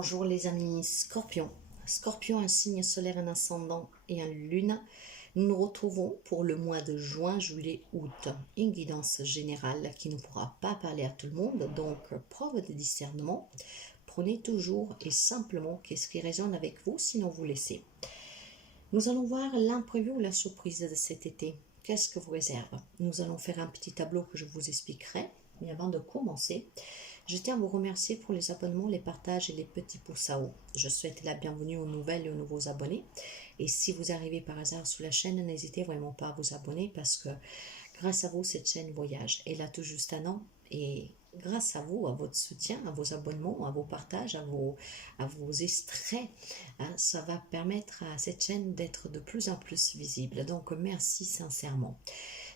Bonjour les amis Scorpion. Scorpion, un signe solaire, un ascendant et un lune. Nous nous retrouvons pour le mois de juin, juillet, août. Une guidance générale qui ne pourra pas parler à tout le monde, donc preuve de discernement. Prenez toujours et simplement qu'est-ce qui résonne avec vous, sinon vous laissez. Nous allons voir l'imprévu ou la surprise de cet été. Qu'est-ce que vous réserve? Nous allons faire un petit tableau que je vous expliquerai. Mais avant de commencer, je tiens à vous remercier pour les abonnements, les partages et les petits pouces à haut. Je souhaite la bienvenue aux nouvelles et aux nouveaux abonnés. Et si vous arrivez par hasard sur la chaîne, n'hésitez vraiment pas à vous abonner parce que grâce à vous, cette chaîne voyage. Elle a tout juste un an et grâce à vous, à votre soutien, à vos abonnements, à vos partages, à vos extraits, ça va permettre à cette chaîne d'être de plus en plus visible. Donc, merci sincèrement.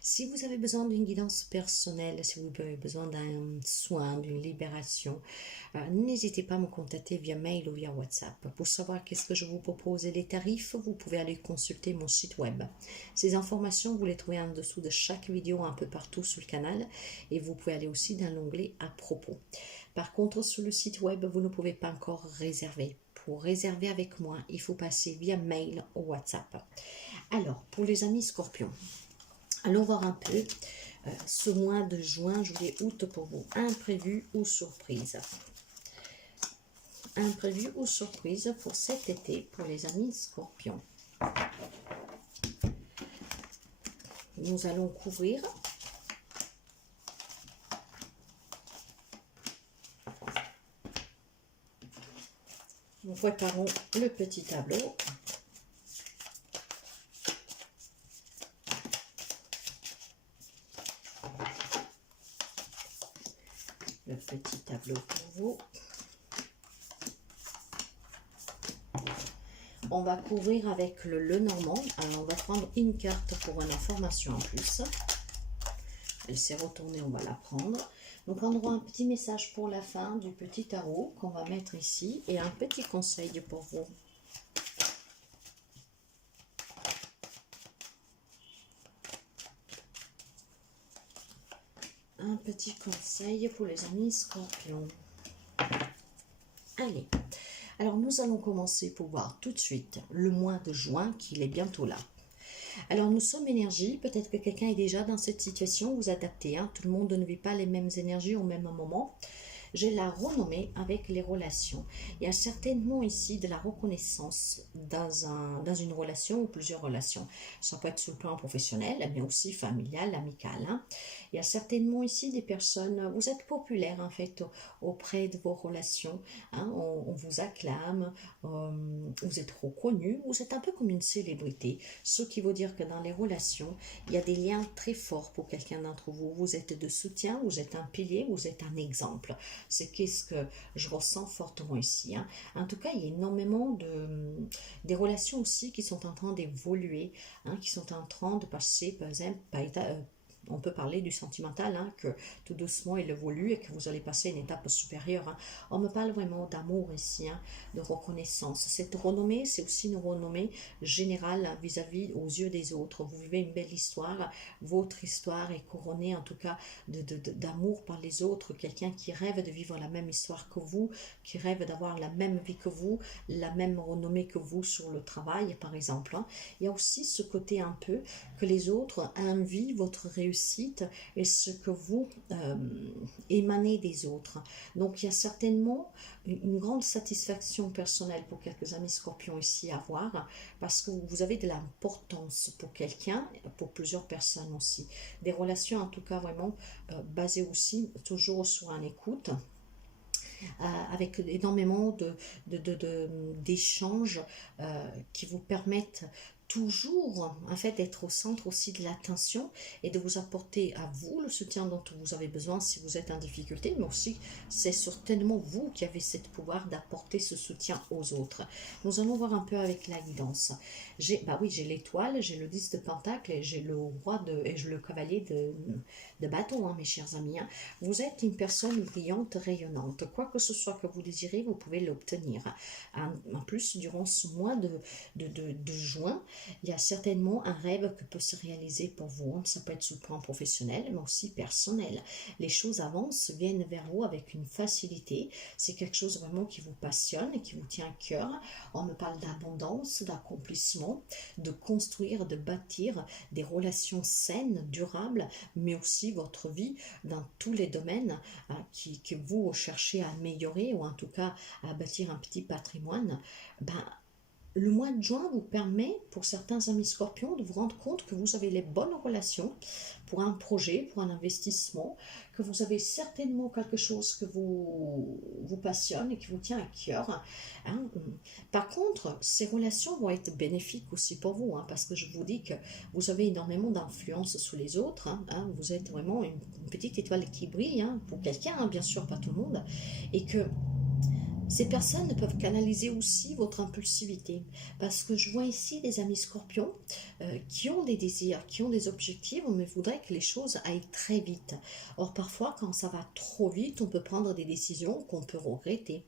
Si vous avez besoin d'une guidance personnelle, si vous avez besoin d'un soin, d'une libération, n'hésitez pas à me contacter via mail ou via WhatsApp. Pour savoir qu'est-ce que je vous propose et les tarifs, vous pouvez aller consulter mon site web. Ces informations, vous les trouvez en dessous de chaque vidéo un peu partout sur le canal et vous pouvez aller aussi dans l'onglet à propos. Par contre, sur le site web, vous ne pouvez pas encore réserver. Pour réserver avec moi, il faut passer via mail ou WhatsApp. Alors, pour les amis Scorpions, allons voir un peu ce mois de juin, juillet, août pour vous. Imprévu ou surprise? Imprévu ou surprise pour cet été pour les amis Scorpions. Nous allons couvrir nous préparons le petit tableau. Le petit tableau pour vous. On va couvrir avec le Lenormand. Alors, on va prendre une carte pour une information en plus. Elle s'est retournée, on va la prendre. Donc, on aura un petit message pour la fin du petit tarot qu'on va mettre ici et un petit conseil pour vous. Un petit conseil pour les amis Scorpions. Allez, alors nous allons commencer pour voir tout de suite le mois de juin qui est bientôt là. Alors nous sommes énergie, peut-être que quelqu'un est déjà dans cette situation, vous adaptez, hein? Tout le monde ne vit pas les mêmes énergies au même moment. Je la renommée avec les relations. Il y a certainement ici de la reconnaissance dans une relation ou plusieurs relations. Ça peut être sur le plan professionnel, mais aussi familial, amical. Hein. Il y a certainement ici des personnes, vous êtes populaire en fait auprès de vos relations. Hein. On vous acclame, vous êtes reconnu, vous êtes un peu comme une célébrité. Ce qui veut dire que dans les relations, il y a des liens très forts pour quelqu'un d'entre vous. Vous êtes de soutien, vous êtes un pilier, vous êtes un exemple. C'est qu'est-ce que je ressens fortement ici. Hein. En tout cas, il y a énormément des relations aussi qui sont en train d'évoluer, hein, qui sont en train de passer, par exemple, on peut parler du sentimental, hein, que tout doucement il évolue et que vous allez passer à une étape supérieure. Hein. On me parle vraiment d'amour ici, hein, de reconnaissance. Cette renommée, c'est aussi une renommée générale hein, vis-à-vis aux yeux des autres. Vous vivez une belle histoire, votre histoire est couronnée en tout cas d'amour par les autres, quelqu'un qui rêve de vivre la même histoire que vous, qui rêve d'avoir la même vie que vous, la même renommée que vous sur le travail par exemple. Hein. Il y a aussi ce côté un peu que les autres envient votre réussite et ce que vous émanez des autres. Donc il y a certainement une grande satisfaction personnelle pour quelques amis Scorpions ici à voir parce que vous avez de l'importance pour quelqu'un, pour plusieurs personnes aussi. Des relations en tout cas vraiment basées aussi toujours sur un écoute. Avec énormément d'échanges qui vous permettent toujours en fait d'être au centre aussi de l'attention et de vous apporter à vous le soutien dont vous avez besoin si vous êtes en difficulté, mais aussi c'est certainement vous qui avez ce pouvoir d'apporter ce soutien aux autres. Nous allons voir un peu avec la guidance. J'ai l'étoile, j'ai le 10 de pentacle et j'ai le roi et le cavalier de bâton, hein, mes chers amis. Hein. Vous êtes une personne brillante, rayonnante. Quoi que ce soit que vous désirez, vous pouvez l'obtenir. En plus, durant ce mois de juin, il y a certainement un rêve qui peut se réaliser pour vous. Ça peut être sur le plan professionnel, mais aussi personnel. Les choses avancent, viennent vers vous avec une facilité. C'est quelque chose vraiment qui vous passionne et qui vous tient à cœur. On me parle d'abondance, d'accomplissement, de construire, de bâtir des relations saines, durables, mais aussi votre vie dans tous les domaines que vous cherchez à améliorer ou en tout cas à bâtir un petit patrimoine. Le mois de juin vous permet, pour certains amis scorpions, de vous rendre compte que vous avez les bonnes relations pour un projet, pour un investissement, que vous avez certainement quelque chose que vous passionne et qui vous tient à cœur. Hein. Par contre, ces relations vont être bénéfiques aussi pour vous, parce que je vous dis que vous avez énormément d'influence sur les autres. Vous êtes vraiment une petite étoile qui brille, pour quelqu'un, bien sûr, pas tout le monde, et que ces personnes peuvent canaliser aussi votre impulsivité, parce que je vois ici des amis scorpions qui ont des désirs, qui ont des objectifs, mais voudraient que les choses aillent très vite. Or, parfois, quand ça va trop vite, on peut prendre des décisions qu'on peut regretter.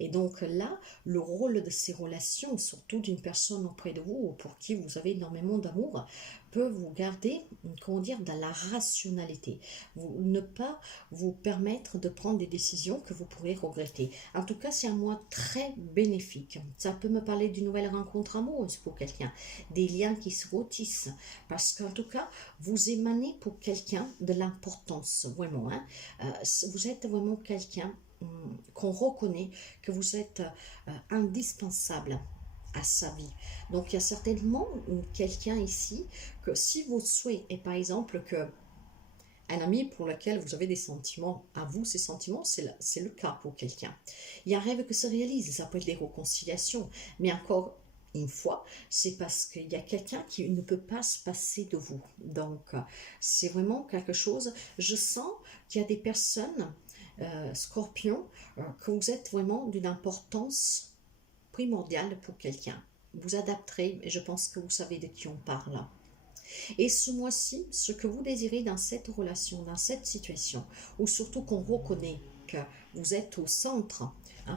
Et donc là, le rôle de ces relations, surtout d'une personne auprès de vous, pour qui vous avez énormément d'amour, peut vous garder, comment dire, dans la rationalité. Ne pas vous permettre de prendre des décisions que vous pourrez regretter. En tout cas, c'est un mois très bénéfique. Ça peut me parler d'une nouvelle rencontre amoureuse pour quelqu'un, des liens qui se retissent, parce qu'en tout cas, vous émanez pour quelqu'un de l'importance, vraiment. Vous êtes vraiment quelqu'un qu'on reconnaît, que vous êtes indispensable à sa vie. Donc, il y a certainement quelqu'un ici que si votre souhait est par exemple que un ami pour lequel vous avez des sentiments, à vous, ces sentiments, c'est le cas pour quelqu'un. Il y a un rêve que se réalise, ça peut être des réconciliations, mais encore une fois, c'est parce qu'il y a quelqu'un qui ne peut pas se passer de vous. Donc, c'est vraiment quelque chose, je sens qu'il y a des personnes, scorpions, que vous êtes vraiment d'une importance primordiale pour quelqu'un. Vous adapterez, et je pense que vous savez de qui on parle. Et ce mois-ci, ce que vous désirez dans cette relation, dans cette situation, ou surtout qu'on reconnaît que vous êtes au centre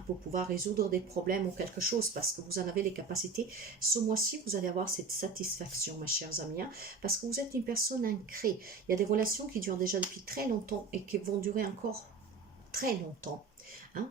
pour pouvoir résoudre des problèmes ou quelque chose, parce que vous en avez les capacités, ce mois-ci, vous allez avoir cette satisfaction, mes chers amis, parce que vous êtes une personne ancrée. Il y a des relations qui durent déjà depuis très longtemps et qui vont durer encore très longtemps.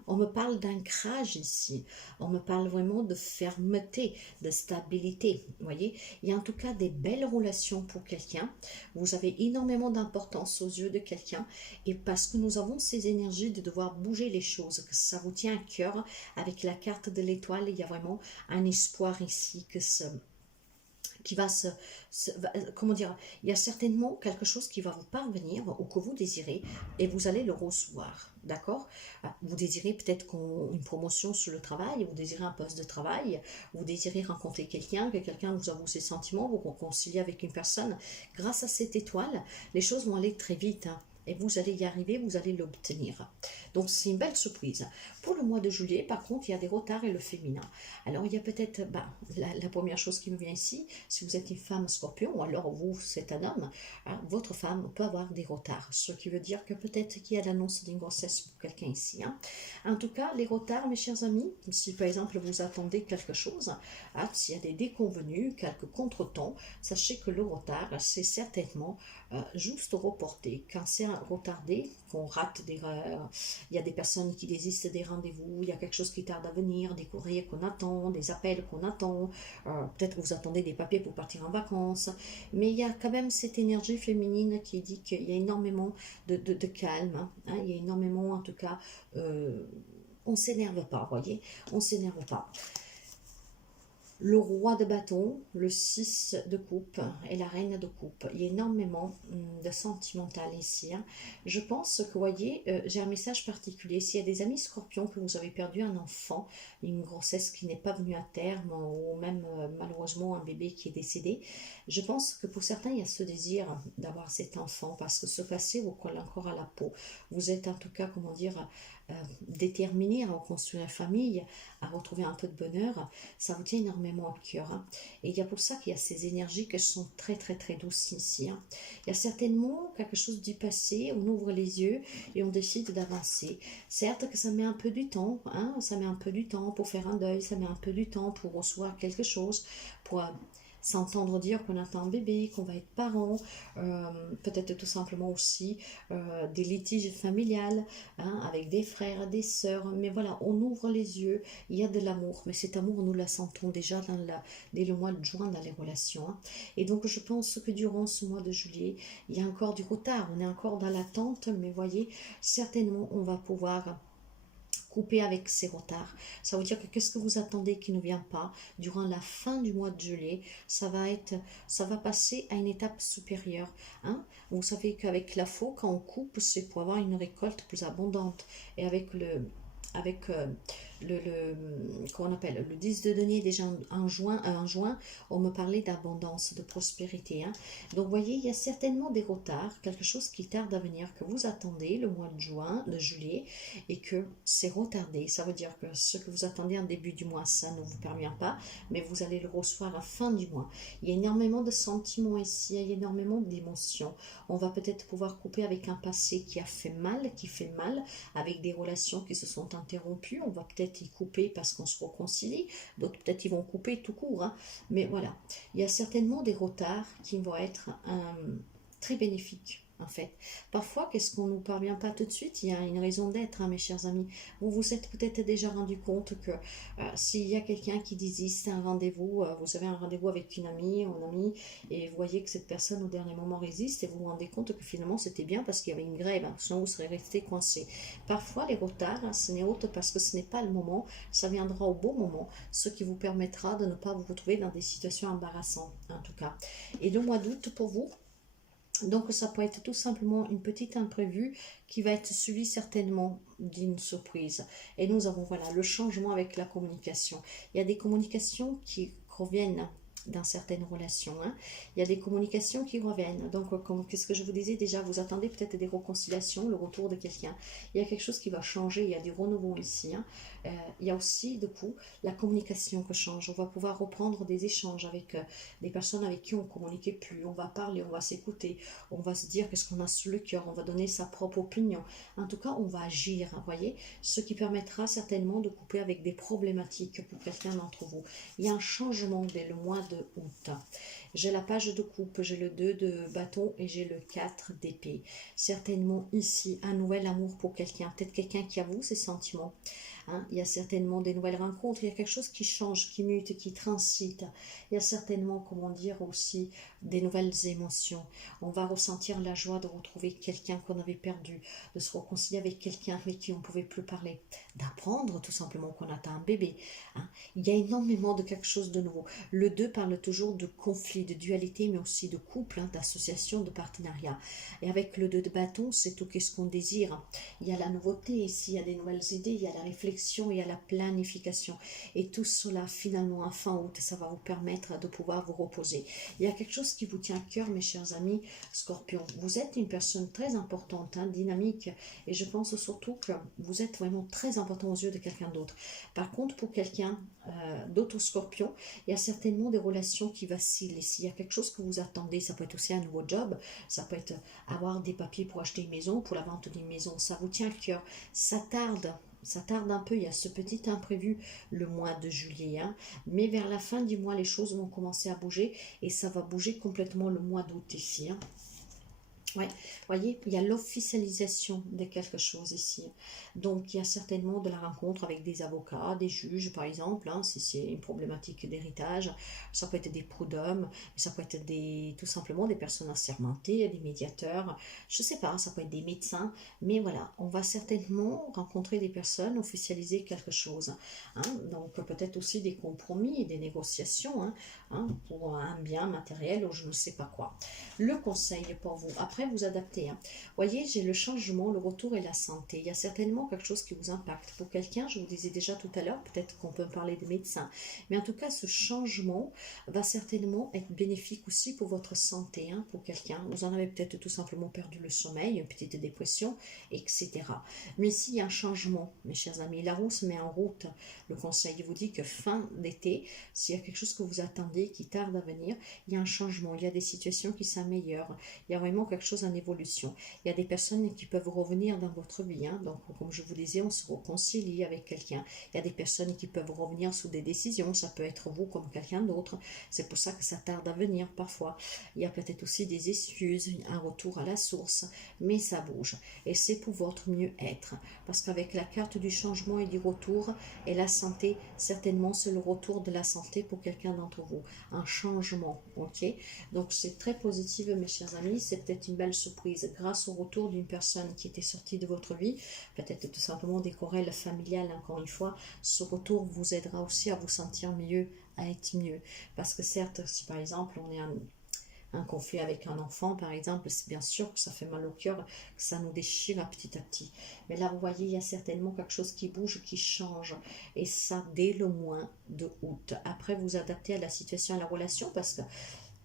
On me parle d'ancrage ici, on me parle vraiment de fermeté, de stabilité, vous voyez. Il y a en tout cas des belles relations pour quelqu'un, vous avez énormément d'importance aux yeux de quelqu'un, et parce que nous avons ces énergies de devoir bouger les choses, que ça vous tient à cœur, avec la carte de l'étoile, il y a vraiment un espoir ici qui va comment dire, il y a certainement quelque chose qui va vous parvenir ou que vous désirez et vous allez le recevoir, d'accord? Vous désirez peut-être une promotion sur le travail, vous désirez un poste de travail, vous désirez rencontrer quelqu'un, que quelqu'un vous avoue ses sentiments, vous réconciliez avec une personne. Grâce à cette étoile, les choses vont aller très vite, et vous allez y arriver, vous allez l'obtenir. Donc c'est une belle surprise. Pour le mois de juillet, par contre, il y a des retards et le féminin. Alors il y a peut-être, la première chose qui me vient ici, si vous êtes une femme scorpion, ou alors vous, c'est un homme, votre femme peut avoir des retards. Ce qui veut dire que peut-être qu'il y a l'annonce d'une grossesse pour quelqu'un ici. En tout cas, les retards, mes chers amis, si par exemple vous attendez quelque chose, s'il y a des déconvenus, quelques contretemps, sachez que le retard, c'est certainement juste reporté. Quand c'est retardé, qu'on rate il y a des personnes qui désistent des rendez-vous, il y a quelque chose qui tarde à venir, des courriers qu'on attend, des appels qu'on attend, peut-être que vous attendez des papiers pour partir en vacances, mais il y a quand même cette énergie féminine qui dit qu'il y a énormément de calme, il y a énormément, en tout cas, on ne s'énerve pas, voyez, on ne s'énerve pas. Le roi de bâton, le 6 de coupe et la reine de coupe. Il y a énormément de sentimental ici. Je pense que, vous voyez, j'ai un message particulier. S'il y a des amis scorpions que vous avez perdu un enfant, une grossesse qui n'est pas venue à terme, ou même malheureusement un bébé qui est décédé, je pense que pour certains, il y a ce désir d'avoir cet enfant, parce que ce passé vous colle encore à la peau. Vous êtes en tout cas, comment dire, déterminé à reconstruire une famille, à retrouver un peu de bonheur, ça vous tient énormément à cœur. Et il y a pour ça qu'il y a ces énergies qui sont très très très douces ici. Il y a certainement quelque chose du passé, on ouvre les yeux et on décide d'avancer. Certes que ça met un peu du temps, ça met un peu du temps pour faire un deuil, ça met un peu du temps pour recevoir quelque chose, s'entendre dire qu'on attend un bébé, qu'on va être parent, peut-être tout simplement aussi des litiges familiales, hein, avec des frères, des sœurs, mais voilà, on ouvre les yeux, il y a de l'amour, mais cet amour, nous la sentons déjà dès le mois de juin dans les relations, hein. Et donc, je pense que durant ce mois de juillet, il y a encore du retard, on est encore dans l'attente, mais voyez, certainement, on va pouvoir couper avec ces retards. Ça veut dire que qu'est-ce que vous attendez qui ne vient pas durant la fin du mois de juillet, ça va passer à une étape supérieure, hein. Vous savez qu'avec la faux, quand on coupe, c'est pour avoir une récolte plus abondante. Et avec comment on appelle, le 10 de denier déjà en juin, on me parlait d'abondance, de prospérité, hein. Donc vous voyez, il y a certainement des retards, quelque chose qui tarde à venir, que vous attendez le mois de juin, de juillet, et que c'est retardé. Ça veut dire que ce que vous attendez en début du mois, ça ne vous pervient pas, mais vous allez le recevoir à la fin du mois. Il y a énormément de sentiments ici, il y a énormément d'émotions. On va peut-être pouvoir couper avec un passé qui a fait mal, qui fait mal, avec des relations qui se sont interrompues. On va peut-être y couper parce qu'on se réconcilie, d'autres peut-être ils vont couper tout court, hein. Mais voilà, il y a certainement des retards qui vont être très bénéfiques. En fait, parfois, qu'est-ce qu'on ne nous parvient pas tout de suite? Il y a une raison d'être, hein, mes chers amis. Vous vous êtes peut-être déjà rendu compte que s'il y a quelqu'un qui désiste à un rendez-vous, vous avez un rendez-vous avec une amie ou un ami, et vous voyez que cette personne au dernier moment résiste, et vous vous rendez compte que finalement c'était bien parce qu'il y avait une grève, hein, sinon vous serez resté coincé. Parfois, les retards, hein, ce n'est autre parce que ce n'est pas le moment, ça viendra au bon moment, ce qui vous permettra de ne pas vous retrouver dans des situations embarrassantes, en tout cas. Et le mois d'août, pour vous, donc ça peut être tout simplement une petite imprévue qui va être suivie certainement d'une surprise. Et nous avons voilà le changement avec la communication. Il y a des communications qui reviennent dans certaines relations, hein. Il y a des communications qui reviennent. Donc, qu'est-ce que je vous disais déjà, vous attendez peut-être des réconciliations, le retour de quelqu'un. Il y a quelque chose qui va changer, il y a du renouveau ici, hein. Il y a aussi, du coup, la communication qui change. On va pouvoir reprendre des échanges avec des personnes avec qui on ne communiquait plus. On va parler, on va s'écouter, on va se dire qu'est-ce qu'on a sur le cœur, on va donner sa propre opinion. En tout cas, on va agir, vous voyez, ce qui permettra certainement de couper avec des problématiques pour quelqu'un d'entre vous. Il y a un changement dès le mois de août. J'ai la page de coupe, j'ai le 2 de bâton et j'ai le 4 d'épée. Certainement ici, un nouvel amour pour quelqu'un, peut-être quelqu'un qui avoue ses sentiments. Hein, il y a certainement des nouvelles rencontres, il y a quelque chose qui change, qui mute, qui transite. Il y a certainement, comment dire, aussi des nouvelles émotions. On va ressentir la joie de retrouver quelqu'un qu'on avait perdu, de se réconcilier avec quelqu'un avec qui on ne pouvait plus parler, d'apprendre tout simplement qu'on attend un bébé. Hein. Il y a énormément de quelque chose de nouveau. Le 2 parle toujours de conflit, de dualité, mais aussi de couple, hein, d'association, de partenariat. Et avec le 2 de bâton, c'est tout qu'est-ce qu'on désire. Il y a la nouveauté ici, il y a des nouvelles idées, il y a la réflexion, il y a la planification. Et tout cela, finalement, à fin août, ça va vous permettre de pouvoir vous reposer. Il y a quelque chose qui vous tient à cœur, mes chers amis Scorpion. Vous êtes une personne très importante, hein, dynamique, et je pense surtout que vous êtes vraiment très important aux yeux de quelqu'un d'autre. Par contre, pour quelqu'un d'autre Scorpion, il y a certainement des relations qui vacillent. Et s'il y a quelque chose que vous attendez, ça peut être aussi un nouveau job, ça peut être avoir des papiers pour acheter une maison, pour la vente d'une maison, ça vous tient à cœur, ça tarde un peu, il y a ce petit imprévu le mois de juillet, hein, mais vers la fin du mois, les choses vont commencer à bouger et ça va bouger complètement le mois d'août ici, hein. Ouais, voyez, il y a l'officialisation de quelque chose ici. Donc, il y a certainement de la rencontre avec des avocats, des juges, par exemple, hein, si c'est une problématique d'héritage. Ça peut être des prud'hommes, ça peut être tout simplement des personnes assermentées, des médiateurs. Je ne sais pas, ça peut être des médecins. Mais voilà, on va certainement rencontrer des personnes, officialiser quelque chose, hein. Donc, peut-être aussi des compromis, des négociations, pour un bien matériel ou je ne sais pas quoi. Le conseil pour vous, après vous adaptez, hein. Voyez, j'ai le changement, le retour et la santé. Il y a certainement quelque chose qui vous impacte. Pour quelqu'un, je vous disais déjà tout à l'heure, peut-être qu'on peut parler de médecin. Mais en tout cas, ce changement va certainement être bénéfique aussi pour votre santé, hein, pour quelqu'un. Vous en avez peut-être tout simplement perdu le sommeil, une petite dépression, etc. Mais s'il y a un changement, mes chers amis, la roue se met en route. Le conseil vous dit que fin d'été, s'il y a quelque chose que vous attendez qui tarde à venir, il y a un changement, il y a des situations qui s'améliorent, il y a vraiment quelque chose en évolution. Il y a des personnes qui peuvent revenir dans votre vie, hein. Donc comme je vous disais, on se réconcilie avec quelqu'un. Il y a des personnes qui peuvent revenir sous des décisions, ça peut être vous comme quelqu'un d'autre. C'est pour ça que ça tarde à venir parfois. Il y a peut-être aussi des excuses, un retour à la source, mais ça bouge. Et c'est pour votre mieux-être. Parce qu'avec la carte du changement et du retour, et la santé, certainement c'est le retour de la santé pour quelqu'un d'entre vous. Un changement, ok? Donc c'est très positif mes chers amis, c'est peut-être une belle surprise grâce au retour d'une personne qui était sortie de votre vie, peut-être tout simplement des querelles familiales encore une fois. Ce retour vous aidera aussi à vous sentir mieux, à être mieux. Parce que certes, si par exemple on est un conflit avec un enfant, par exemple, c'est bien sûr que ça fait mal au cœur, que ça nous déchire petit à petit. Mais là, vous voyez, il y a certainement quelque chose qui bouge, qui change. Et ça, dès le mois de août. Après, vous adaptez à la situation, à la relation, parce que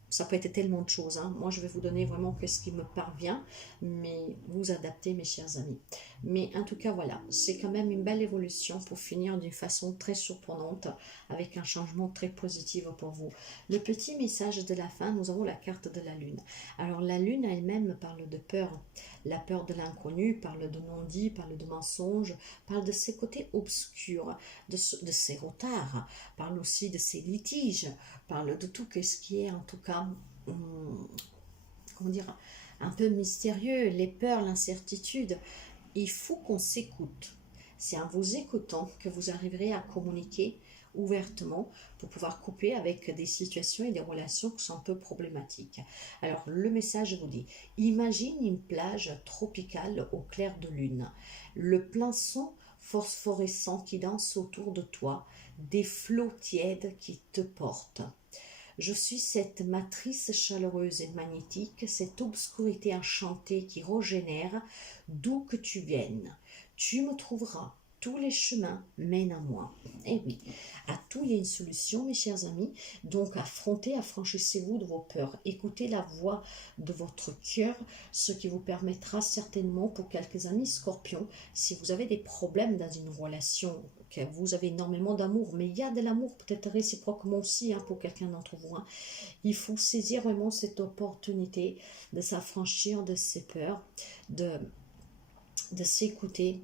ça peut être tellement de choses, hein. Moi, je vais vous donner vraiment ce qui me parvient, mais vous adaptez, mes chers amis. Mais en tout cas, voilà, c'est quand même une belle évolution pour finir d'une façon très surprenante, avec un changement très positif pour vous. Le petit message de la fin, nous avons la carte de la lune. Alors, la lune elle-même parle de peur. La peur de l'inconnu, parle de non-dit, parle de mensonge, parle de ses côtés obscurs, de ses retards, parle aussi de ses litiges, parle de tout ce qui est en tout cas, comment dire, un peu mystérieux, les peurs, l'incertitude. Il faut qu'on s'écoute. C'est en vous écoutant que vous arriverez à communiquer ouvertement pour pouvoir couper avec des situations et des relations qui sont un peu problématiques. Alors le message vous dit, imagine une plage tropicale au clair de lune, le pinceau phosphorescent qui danse autour de toi, des flots tièdes qui te portent. Je suis cette matrice chaleureuse et magnétique, cette obscurité enchantée qui régénère, d'où que tu viennes. Tu me trouveras, tous les chemins mènent à moi. Eh oui, à tout il y a une solution, mes chers amis. Donc affrontez, affranchissez-vous de vos peurs. Écoutez la voix de votre cœur, ce qui vous permettra certainement pour quelques amis scorpions, si vous avez des problèmes dans une relation, que vous avez énormément d'amour, mais il y a de l'amour peut-être réciproquement aussi, hein, pour quelqu'un d'entre vous, hein. Il faut saisir vraiment cette opportunité de s'affranchir de ses peurs, de s'écouter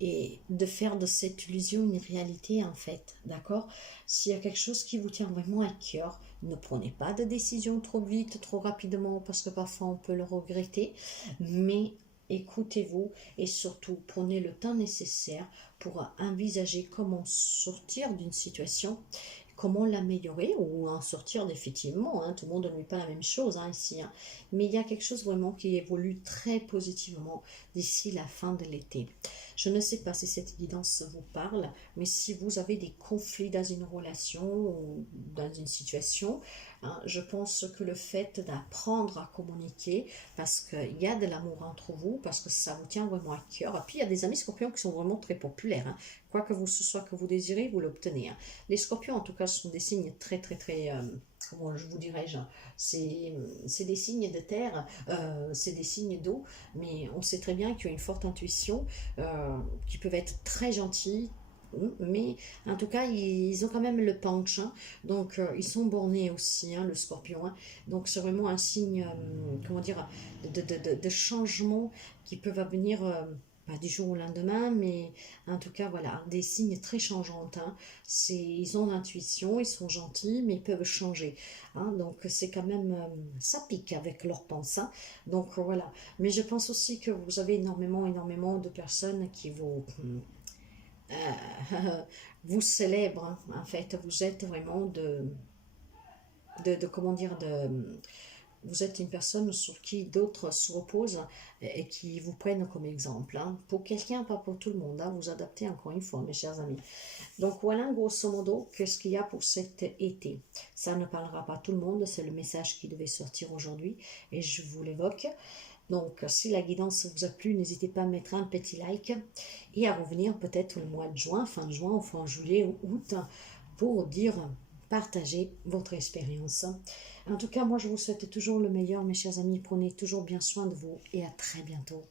et de faire de cette illusion une réalité en fait, d'accord? S'il y a quelque chose qui vous tient vraiment à cœur, ne prenez pas de décision trop vite, trop rapidement, parce que parfois on peut le regretter, mais écoutez-vous et surtout prenez le temps nécessaire pour envisager comment sortir d'une situation, comment l'améliorer ou en sortir définitivement, hein. Tout le monde ne vit pas la même chose, hein, ici, hein. Mais il y a quelque chose vraiment qui évolue très positivement d'ici la fin de l'été. Je ne sais pas si cette guidance vous parle, mais si vous avez des conflits dans une relation ou dans une situation, hein, je pense que le fait d'apprendre à communiquer, parce qu'il y a de l'amour entre vous, parce que ça vous tient vraiment à cœur. Et puis il y a des amis scorpions qui sont vraiment très populaires, hein. Quoi que ce soit que vous désirez, vous l'obtenez, hein. Les scorpions, en tout cas, sont des signes très, comment je vous dirais-je, c'est des signes de terre, c'est des signes d'eau, mais on sait très bien qu'il y a une forte intuition, qui peuvent être très gentils, mais en tout cas ils ont quand même le punch, hein. Donc ils sont bornés aussi, hein, le scorpion, hein. Donc c'est vraiment un signe, comment dire, de changement qui peuvent venir, pas du jour au lendemain, mais en tout cas voilà, des signes très changeants, hein. Ils ont l'intuition, ils sont gentils, mais ils peuvent changer, hein. Donc c'est quand même, ça pique avec leur pensée, hein. Donc voilà, mais je pense aussi que vous avez énormément de personnes qui vous célèbrent, hein. En fait, vous êtes vraiment comment dire, vous êtes une personne sur qui d'autres se reposent et qui vous prennent comme exemple, hein. Pour quelqu'un, pas pour tout le monde, hein. Vous adaptez encore une fois, mes chers amis. Donc voilà, grosso modo, qu'est-ce qu'il y a pour cet été. Ça ne parlera pas à tout le monde, c'est le message qui devait sortir aujourd'hui et je vous l'évoque. Donc, si la guidance vous a plu, n'hésitez pas à mettre un petit like et à revenir peut-être le mois de juin, fin juin ou fin juillet ou août, pour partager votre expérience. En tout cas, moi, je vous souhaite toujours le meilleur, mes chers amis. Prenez toujours bien soin de vous et à très bientôt.